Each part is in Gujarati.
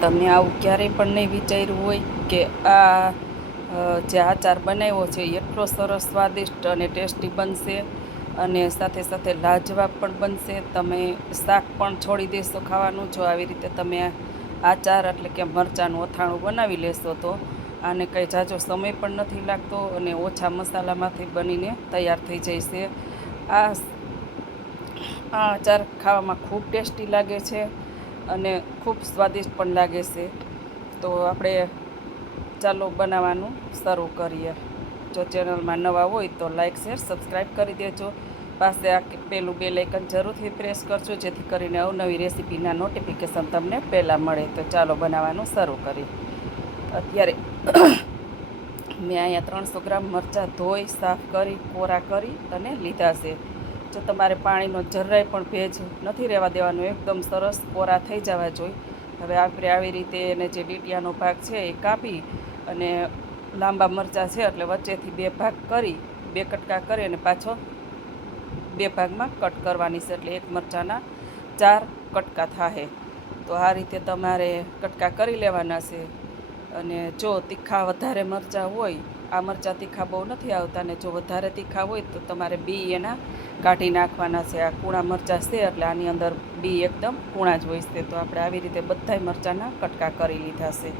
તમે આવું ક્યારેય પણ નહીં વિચાર્યું હોય કે આ જે આચાર બનાવ્યો છે એટલો સરસ સ્વાદિષ્ટ અને ટેસ્ટી બનશે અને સાથે સાથે લાજવાબ પણ બનશે. તમે શાક પણ છોડી દેશો ખાવાનું જો આવી રીતે તમે આચાર એટલે કે મરચાંનું અથાણું બનાવી લેશો તો આને કંઈ ઝાઝો સમય પણ નથી લાગતો અને ઓછા મસાલામાંથી બનીને તૈયાર થઈ જશે. આ આચાર ખાવામાં ખૂબ ટેસ્ટી લાગે છે અને ખૂબ સ્વાદિષ્ટ પણ લાગે છે. તો આપણે ચાલો બનાવવાનું શરૂ કરીએ. જો ચેનલમાં નવા હોય તો લાઇક શેર સબસ્ક્રાઈબ કરી દેજો. પાસે આ પેલું બેલ આઇકન જરૂરથી પ્રેસ કરજો જેથી કરીને અવનવી રેસીપીના નોટિફિકેશન તમને પહેલાં મળે. તો ચાલો બનાવવાનું શરૂ કરીએ. અત્યારે મેં અહીંયા 300 ગ્રામ મરચાં ધોઈ સાફ કરી કોરા કરી અને લીધા છે. જો તમારે પાણીનો જરાય પણ ભેજ નથી રહેવા દેવાનો, એકદમ સરસ કોરા થઈ જવા જોઈએ. હવે આપણે આવી રીતે એને જે ડીટીયાનો ભાગ છે એ કાપી અને લાંબા મરચાં છે એટલે વચ્ચેથી 2 ભાગ કરી 2 કટકા કરી અને પાછો 2 ભાગમાં કટ કરવાની છે એટલે એક મરચાંના 4 કટકા થાય. તો આ રીતે તમારે કટકા કરી લેવાના છે. અને જો તીખા વધારે મરચાં હોય, આ મરચાં તીખા બહુ નથી આવતા, ને જો વધારે તીખા હોય તો તમારે બી એના કાઢી નાખવાના છે. આ કૂણા મરચાં છે એટલે આની અંદર બી એકદમ કૂણા જ હોય છે. તો આપણે આવી રીતે બધાય મરચાંના કટકા કરી લીધા છે.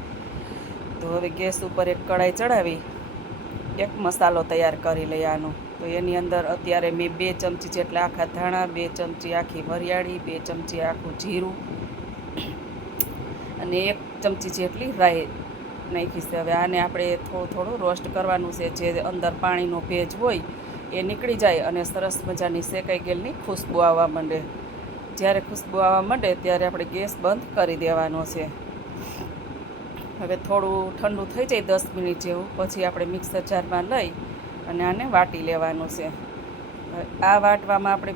તો હવે ગેસ ઉપર એક કઢાઈ ચડાવી એક મસાલો તૈયાર કરી લઈએ આનો. તો એની અંદર અત્યારે મેં 2 ચમચી જેટલા આખા ધાણા, 2 ચમચી આખી વરિયાળી, 2 ચમચી આખું જીરું અને 1 ચમચી જેટલી રાઈ નાખી છે. હવે આને આપણે થોડું રોસ્ટ કરવાનું છે. જે અંદર પાણીનો ભેજ હોય એ નીકળી જાય અને સરસ મજાની શેકાઈ ગયેલની ખુશ્બુ આવવા માંડે. જ્યારે ખુશ્બુ આવવા માંડે ત્યારે આપણે ગેસ બંધ કરી દેવાનો છે. હવે થોડું ઠંડુ થઈ જાય 10 મિનિટ જેવું, પછી આપણે મિક્સર જારમાં લઈ અને આને વાટી લેવાનું છે. આ વાટવામાં આપણે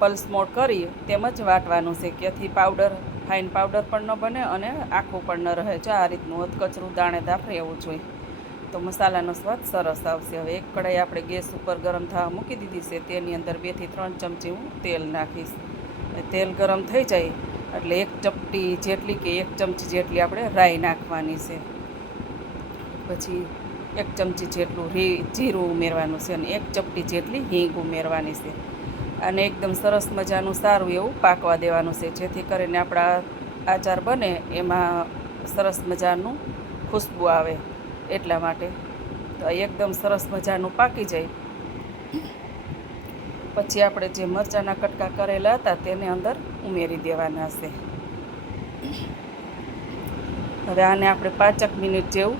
પલ્સ મોડ કરી તેમજ વાટવાનું છે કે જેથી પાવડર ફાઇન પાવડર પણ ન બને અને આખું પણ ન રહે. જો આ રીતનું અધકચરું દાણેદાર રહેવું જોઈએ તો મસાલાનો સ્વાદ સરસ આવશે. હવે એક કઢાઈ આપણે ગેસ ઉપર ગરમ થવા મૂકી દીધી છે. તેની અંદર 2 થી 3 ચમચી હું તેલ નાખીશ. તેલ ગરમ થઈ જાય એટલે 1 ચપટી જેટલી કે 1 ચમચી જેટલી આપણે રાઈ નાખવાની છે. પછી 1 ચમચી જેટલું જીરું ઉમેરવાનું છે અને 1 ચપટી જેટલી હિંગ ઉમેરવાની છે. અને એકદમ સરસ મજાનું સારું એવું પાકવા દેવાનું છે જેથી કરીને આપણા આચાર બને એમાં સરસ મજાનું ખુશ્બુ આવે એટલા માટે. તો એકદમ સરસ મજાનું પાકી જાય પછી આપણે જે મરચાંના કટકા કરેલા હતા તેને અંદર ઉમેરી દેવાના છે. હવે આને આપણે 5 મિનિટ જેવું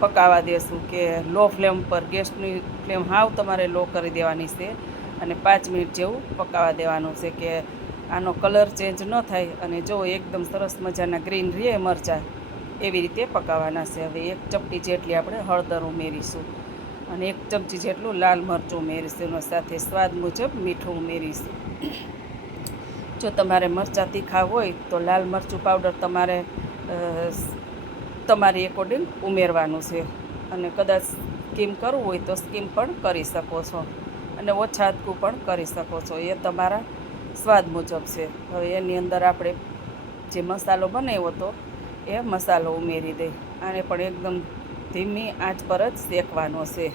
પકાવવા દેશું કે લો ફ્લેમ પર. ગેસની ફ્લેમ હાવ તમારે લો કરી દેવાની છે અને 5 મિનિટ જેવું પકાવવા દેવાનું છે કે આનો કલર ચેન્જ ન થાય અને જો એકદમ સરસ મજાના ગ્રીન રહે મરચાં એવી રીતે પકાવવાના છે. હવે 1 ચપટી જેટલી આપણે હળદર ઉમેરીશું અને 1 ચમચી જેટલું લાલ મરચું ઉમેરીશું અને સાથે સ્વાદ મુજબ મીઠું ઉમેરીશું. જો તમારે મરચાં તીખા હોય તો લાલ મરચું પાવડર તમારે તમારી એકોર્ડિંગ ઉમેરવાનું છે અને કદાચ સ્કીમ કરવું હોય તો સ્કીમ પણ કરી શકો છો અને ઓછા આદકું પણ કરી શકો છો, એ તમારા સ્વાદ મુજબ છે. હવે એની અંદર આપણે જે મસાલો બનાવ્યો હતો એ મસાલો ઉમેરી દઈ. આને પણ એકદમ ધીમી આંચ પર જ શેકવાનો છે.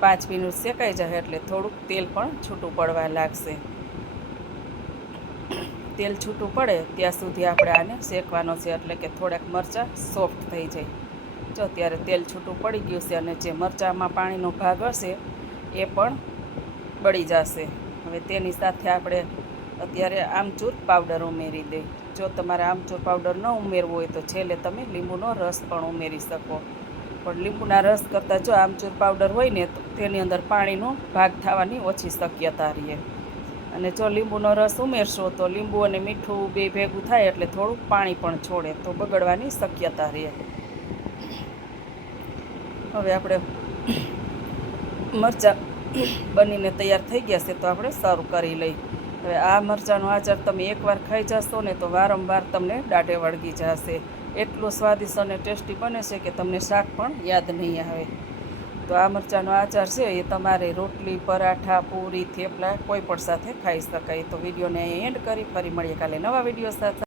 5 મિનિટ શેકાઈ જાય એટલે થોડુંક તેલ પણ છૂટું પડવા લાગશે. તેલ છૂટું પડે ત્યાં સુધી આપણે આને શેકવાનો છે એટલે કે થોડાક મરચાં સોફ્ટ થઈ જાય. જો ત્યારે તેલ છૂટું પડી ગયું છે અને જે મરચાંમાં પાણીનો ભાગ હશે એ પણ બળી જશે. હવે તેની સાથે આપણે અત્યારે આમચૂર પાવડર ઉમેરી દઈ. જો તમારે આમચૂર પાવડર ન ઉમેરવો હોય તો છેલ્લે તમે લીંબુનો રસ પણ ઉમેરી શકો. પણ લીંબુના રસ કરતાં જો આમચૂર પાવડર હોય ને તો તેની અંદર પાણીનો ભાગ થવાની ઓછી શક્યતા રહે. અને જો લીંબુનો રસ ઉમેરશો તો લીંબુ અને મીઠું બે ભેગું થાય એટલે થોડુંક પાણી પણ છોડે તો બગડવાની શક્યતા રહે. હવે આપણે મરચાં બનીને તૈયાર થઈ ગયા છે તો આપણે સર્વ કરી લઈ. હવે આ મરચાંનો આચાર તમે એકવાર ખાઈ જશો ને તો વારંવાર તમને દાઢે વળગી જશે. એટલું સ્વાદિષ્ટ અને ટેસ્ટી બને છે કે તમને શાક પણ યાદ નહીં આવે. તો આ મરચાંનો આચાર છે એ તમારે રોટલી, પરાઠા, પૂરી, થેપલા કોઈ પણ સાથે ખાઈ શકાય. તો વિડીયોને અહીં એન્ડ કરી ફરી મળીએ કાલે નવા વિડીયો સાથે.